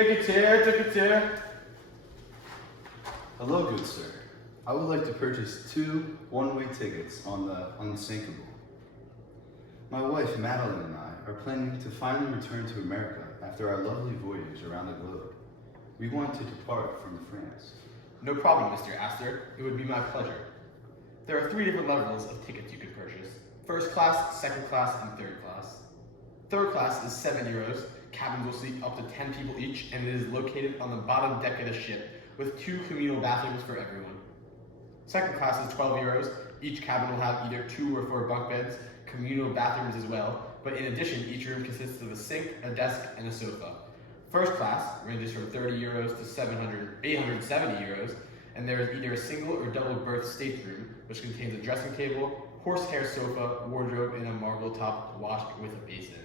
Tickets here. Hello, good sir. I would like to purchase 2 one-way tickets on the Unsinkable. My wife, Madeline, and I are planning to finally return to America after our lovely voyage around the globe. We want to depart from France. No problem, Mr. Astor. It would be my pleasure. There are 3 different levels of tickets you can purchase. First class, second class, and third class. Third class is €7. Cabins will seat up to 10 people each, and it is located on the bottom deck of the ship, with 2 communal bathrooms for everyone. Second class is €12. Each cabin will have either 2 or 4 bunk beds, communal bathrooms as well, but in addition, each room consists of a sink, a desk, and a sofa. First class ranges from €30 to €870, and there is either a single or double berth stateroom, which contains a dressing table, horsehair sofa, wardrobe, and a marble top washed with a basin.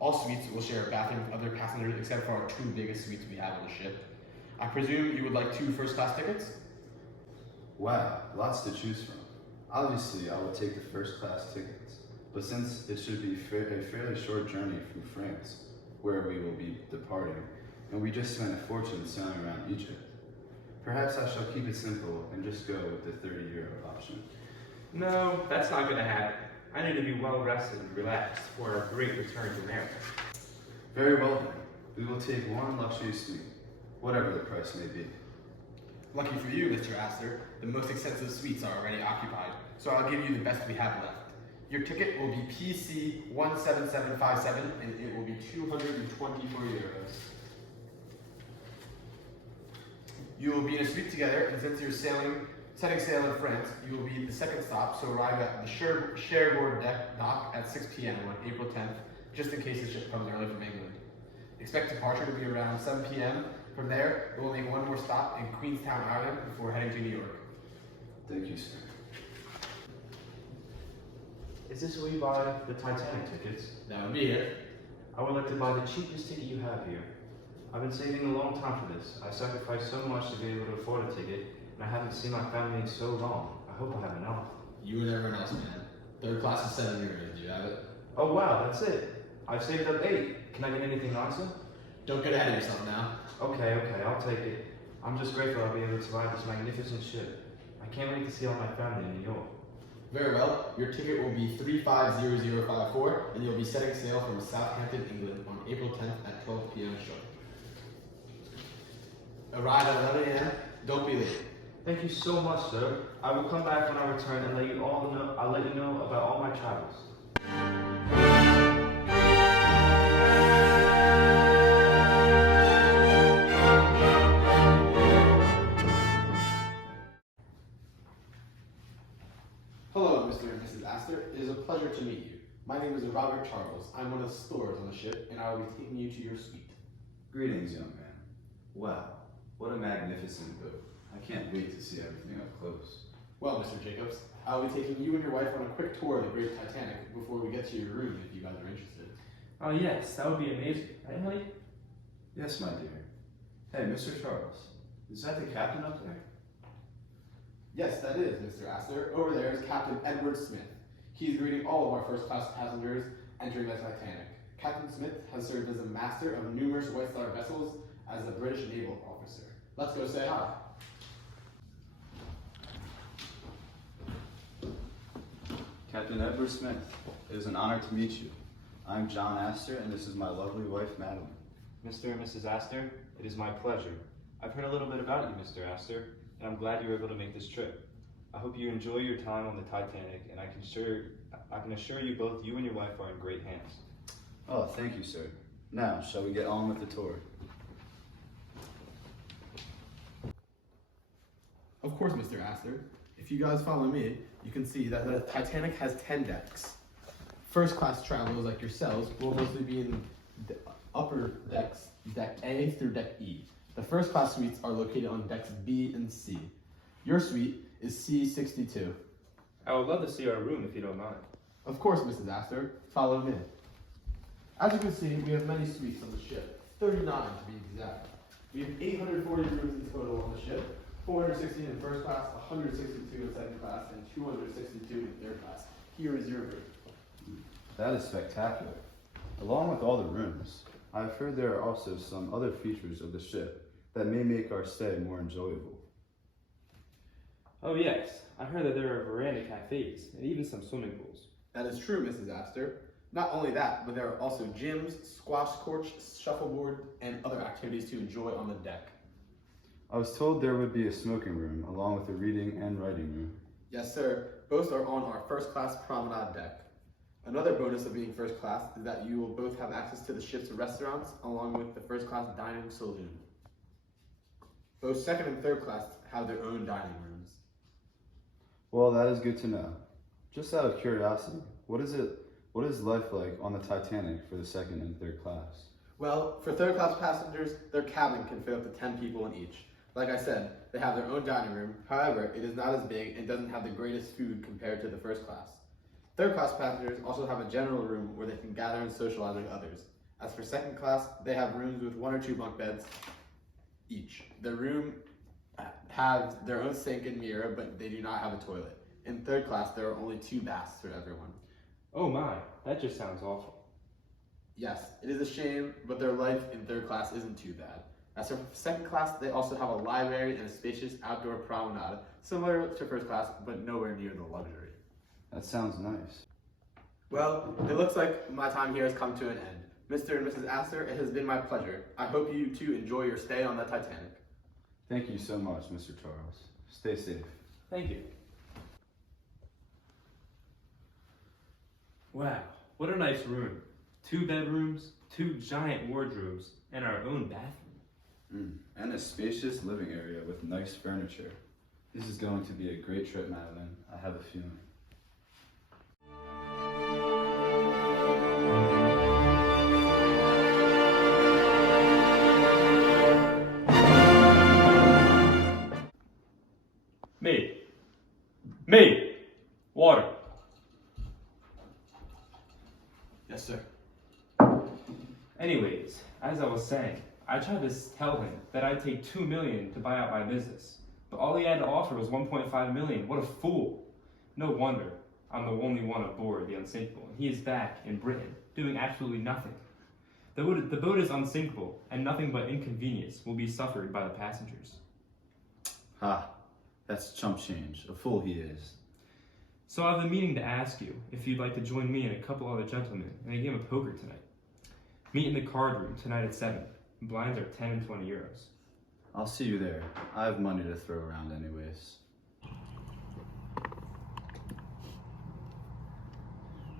All suites will share a bathroom with other passengers except for our 2 biggest suites we have on the ship. I presume you would like 2 first-class tickets? Wow, lots to choose from. Obviously, I will take the first-class tickets, but since it should be a fairly short journey from France, where we will be departing, and we just spent a fortune sailing around Egypt, perhaps I shall keep it simple and just go with the €30 option. No, that's not going to happen. I need to be well rested and relaxed for our great return to America. Very well then. We will take 1 luxury suite, whatever the price may be. Lucky for you, Mr. Astor, the most extensive suites are already occupied, so I'll give you the best we have left. Your ticket will be PC 17757, and it will be €224. You will be in a suite together, and since you're setting sail in France, you will be the second stop, so arrive at the Cherbourg dock at 6 p.m. on April 10th, just in case the ship comes early from England. Expect departure to be around 7 p.m. From there, we will make 1 more stop in Queenstown, Ireland, before heading to New York. Thank you, sir. Is this where you buy the Titanic tickets? That would be it. I would like to buy the cheapest ticket you have here. I've been saving a long time for this. I sacrificed so much to be able to afford a ticket, and I haven't seen my family in so long. I hope I have enough. You and everyone else, man. Third class is €7. Do you have it? Oh wow, that's it. I've saved up 8. Can I get anything nicer? Don't get ahead of yourself now. Okay, I'll take it. I'm just grateful I'll be able to ride this magnificent ship. I can't wait to see all my family in New York. Very well. Your ticket will be 350054, and you'll be setting sail from Southampton, England on April 10th at 12 p.m. sharp. Arrive at 11 a.m. Don't be late. Thank you so much, sir. I will come back when I return and I'll let you know about all my travels. Hello, Mr. and Mrs. Astor. It is a pleasure to meet you. My name is Robert Charles. I'm one of the stewards on the ship, and I will be taking you to your suite. Greetings, young man. Wow, what a magnificent boat. I can't wait to see everything up close. Well, Mr. Jacobs, I will be taking you and your wife on a quick tour of the great Titanic before we get to your room if you guys are interested. Oh yes, that would be amazing. Right, honey? Yes, my dear. Hey, Mr. Charles, is that the captain up there? Yes, that is, Mr. Astor. Over there is Captain Edward Smith. He is greeting all of our first-class passengers entering the Titanic. Captain Smith has served as a master of numerous White Star vessels as a British naval officer. Let's go say hi. Captain Edward Smith, it is an honor to meet you. I'm John Astor, and this is my lovely wife, Madeline. Mr. and Mrs. Astor, it is my pleasure. I've heard a little bit about you, Mr. Astor, and I'm glad you were able to make this trip. I hope you enjoy your time on the Titanic, and I can assure you both you and your wife are in great hands. Oh, thank you, sir. Now, shall we get on with the tour? Of course, Mr. Astor. If you guys follow me, you can see that the Titanic has 10 decks. First-class travelers like yourselves will mostly be in the upper decks, deck A through deck E. The first-class suites are located on decks B and C. Your suite is C62. I would love to see our room if you don't mind. Of course, Mrs. Astor. Follow me. As you can see, we have many suites on the ship, 39 to be exact. We have 840 rooms in total on the ship, 416 in first class, 162 in second class, and 262 in third class. Here is your room. That is spectacular. Along with all the rooms, I've heard there are also some other features of the ship that may make our stay more enjoyable. Oh yes, I heard that there are veranda cafes and even some swimming pools. That is true, Mrs. Astor. Not only that, but there are also gyms, squash courts, shuffleboard, and other activities to enjoy on the deck. I was told there would be a smoking room along with a reading and writing room. Yes, sir. Both are on our first class promenade deck. Another bonus of being first class is that you will both have access to the ship's restaurants along with the first class dining saloon. Both second and third class have their own dining rooms. Well, that is good to know. Just out of curiosity, what is life like on the Titanic for the second and third class? Well, for third class passengers, their cabin can fit up to 10 people in each. Like I said, they have their own dining room. However, it is not as big and doesn't have the greatest food compared to the first class. Third class passengers also have a general room where they can gather and socialize with others. As for second class, they have rooms with 1 or 2 bunk beds each. The room has their own sink and mirror, but they do not have a toilet. In third class, there are only 2 baths for everyone. Oh my, that just sounds awful. Yes, it is a shame, but their life in third class isn't too bad. As for second class, they also have a library and a spacious outdoor promenade, similar to first class, but nowhere near the luxury. That sounds nice. Well, it looks like my time here has come to an end. Mr. and Mrs. Astor, it has been my pleasure. I hope you two enjoy your stay on the Titanic. Thank you so much, Mr. Charles. Stay safe. Thank you. Wow, what a nice room. 2 bedrooms, 2 giant wardrobes, and our own bathroom. And a spacious living area with nice furniture. This is going to be a great trip, Madeline. I have a feeling. Me! Water. Yes, sir. Anyways, as I was saying, I tried to tell him that I'd take $2 million to buy out my business, but all he had to offer was $1.5 million. What a fool! No wonder I'm the only one aboard the Unsinkable, and he is back in Britain, doing absolutely nothing. The boat is unsinkable, and nothing but inconvenience will be suffered by the passengers. Ha, that's chump change. A fool he is. So I've been meaning to ask you if you'd like to join me and a couple other gentlemen in a game of poker tonight. Meet in the card room tonight at 7. Blinds are 10 and 20 euros. I'll see you there. I have money to throw around anyways.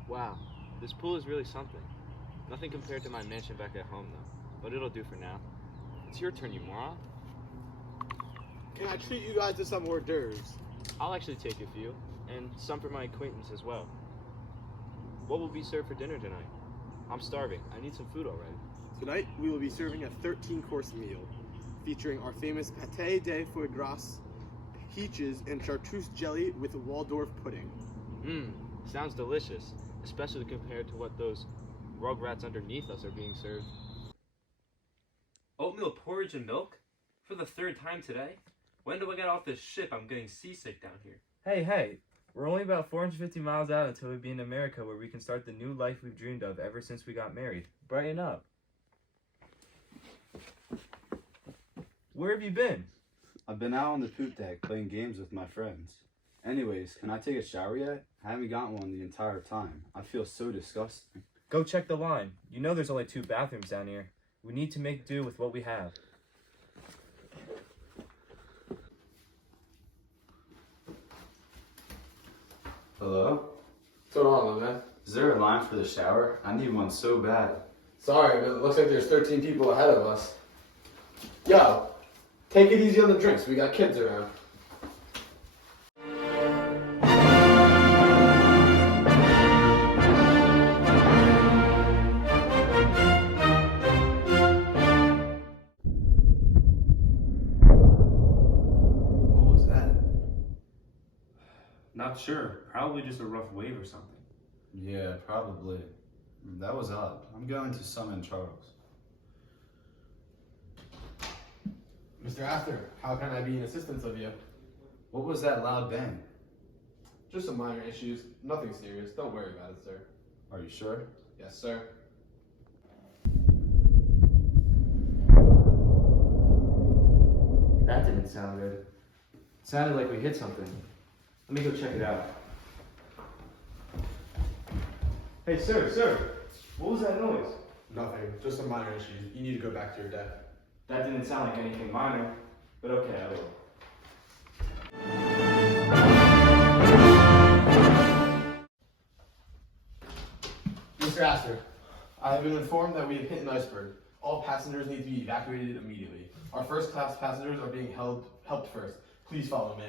Wow, this pool is really something. Nothing compared to my mansion back at home though, but it'll do for now. It's your turn, you moron. Can I treat you guys to some hors d'oeuvres? I'll actually take a few, and some for my acquaintance as well. What will be served for dinner tonight? I'm starving. I need some food already. Tonight, we will be serving a 13-course meal, featuring our famous pâté de foie gras, peaches, and chartreuse jelly with Waldorf pudding. Sounds delicious, especially compared to what those rugrats underneath us are being served. Oatmeal porridge and milk? For the 3rd time today? When do I get off this ship? I'm getting seasick down here. Hey, we're only about 450 miles out until we be in America where we can start the new life we've dreamed of ever since we got married. Brighten up. Where have you been? I've been out on the poop deck playing games with my friends. Anyways, can I take a shower yet? I haven't gotten one the entire time. I feel so disgusting. Go check the line. You know there's only 2 bathrooms down here. We need to make do with what we have. Hello? What's going on, man? Is there a line for the shower? I need one so bad. Sorry, but it looks like there's 13 people ahead of us. Yo, take it easy on the drinks. We got kids around. What was that? Not sure. Probably just a rough wave or something. Yeah, probably. That was odd. I'm going to summon Charles. Mr. Astor, how can I be in assistance of you? What was that loud bang? Just some minor issues. Nothing serious. Don't worry about it, sir. Are you sure? Yes, sir. didn't sound good. It sounded like we hit something. Let me go check it out. Hey, sir, what was that noise? Nothing, just some minor issues. You need to go back to your deck. That didn't sound like anything minor, but okay, I will. Mr. Astor, I have been informed that we have hit an iceberg. All passengers need to be evacuated immediately. Our first class passengers are being helped first. Please follow me.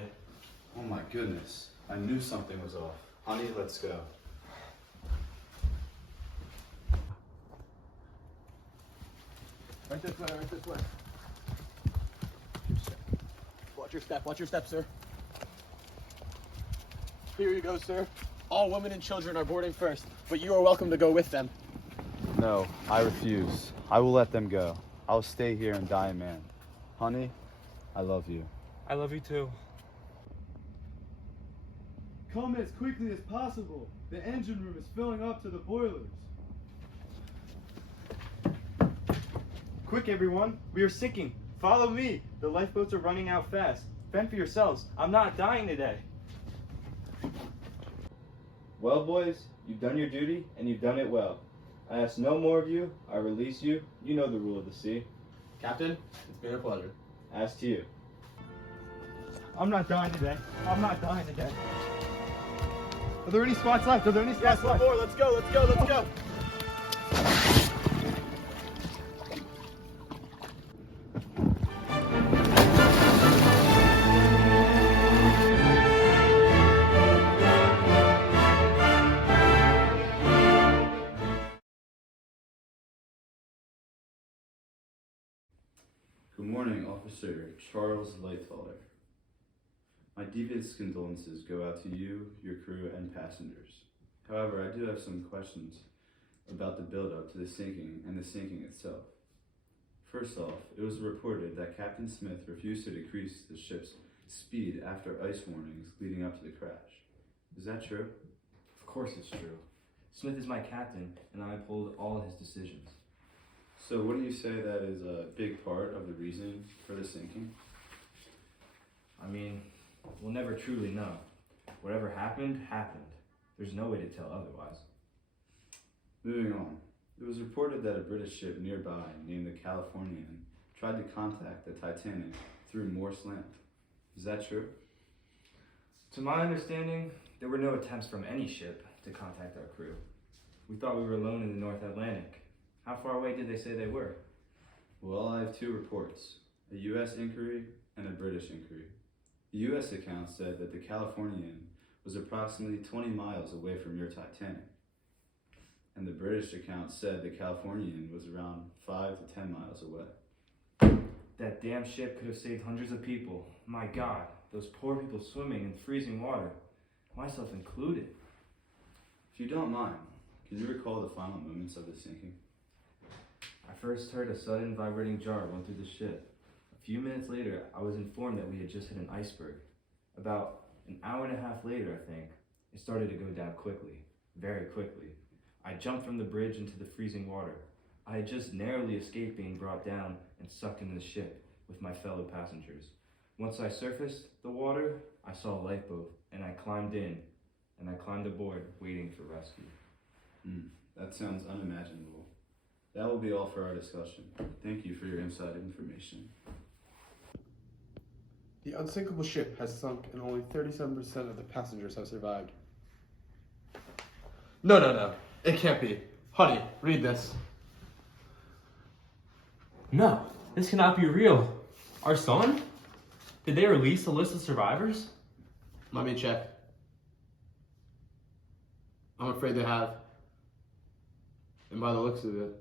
Oh my goodness. I knew something was off. Honey, let's go. Right this way, right this way. Watch your step, sir. Here you go, sir. All women and children are boarding first, but you are welcome to go with them. No, I refuse. I will let them go. I'll stay here and die a man. Honey, I love you. I love you too. Come as quickly as possible. The engine room is filling up to the boilers. Quick, everyone. We are sinking. Follow me. The lifeboats are running out fast. Fend for yourselves. I'm not dying today. Well, boys, you've done your duty, and you've done it well. I ask no more of you. I release you. You know the rule of the sea. Captain, it's been a pleasure. As to you. I'm not dying today. I'm not dying today. Are there any spots left? Are there any spots left? More. Let's go, let's go, let's go. Good morning, Officer Charles Lightfather. My deepest condolences go out to you, your crew, and passengers. However, I do have some questions about the build-up to the sinking and the sinking itself. First off, it was reported that Captain Smith refused to decrease the ship's speed after ice warnings leading up to the crash. Is that true? Of course it's true. Smith is my captain, and I uphold all his decisions. So what do you say that is a big part of the reason for the sinking? I mean, we'll never truly know. Whatever happened, happened. There's no way to tell otherwise. Moving on, it was reported that a British ship nearby named the Californian tried to contact the Titanic through Morse Land. Is that true? To my understanding, there were no attempts from any ship to contact our crew. We thought we were alone in the North Atlantic. How far away did they say they were? Well, I have two reports, a U.S. inquiry and a British inquiry. The U.S. account said that the Californian was approximately 20 miles away from your Titanic, and the British account said the Californian was around 5 to 10 miles away. That damn ship could have saved hundreds of people. My God, those poor people swimming in freezing water, myself included. If you don't mind, can you recall the final moments of the sinking? I first heard a sudden vibrating jar run through the ship. A few minutes later, I was informed that we had just hit an iceberg. About an hour and a half later, I think, it started to go down quickly, very quickly. I jumped from the bridge into the freezing water. I had just narrowly escaped being brought down and sucked into the ship with my fellow passengers. Once I surfaced the water, I saw a lifeboat, and I climbed in, and I climbed aboard, waiting for rescue. That sounds unimaginable. That will be all for our discussion. Thank you for your inside information. The unsinkable ship has sunk and only 37% of the passengers have survived. No. It can't be. Honey, read this. No, this cannot be real. Our son? Did they release the list of survivors? Let me check. I'm afraid they have. And by the looks of it,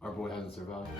our boy hasn't survived.